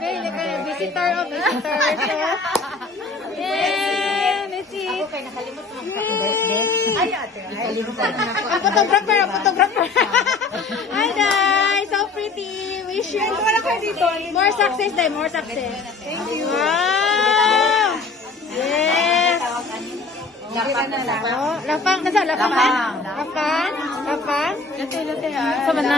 Visitor of visitors. Yeah, Missy. Ako kay nakalimot mo happy birthday. Ay, ate. Ang photographer. Hi, guys. So pretty. Wish you more success, day. More success. Thank you. Wow. Yes. Oh, lapang. Nasa lapang, ha? Lapang. Lapang. Sa mana?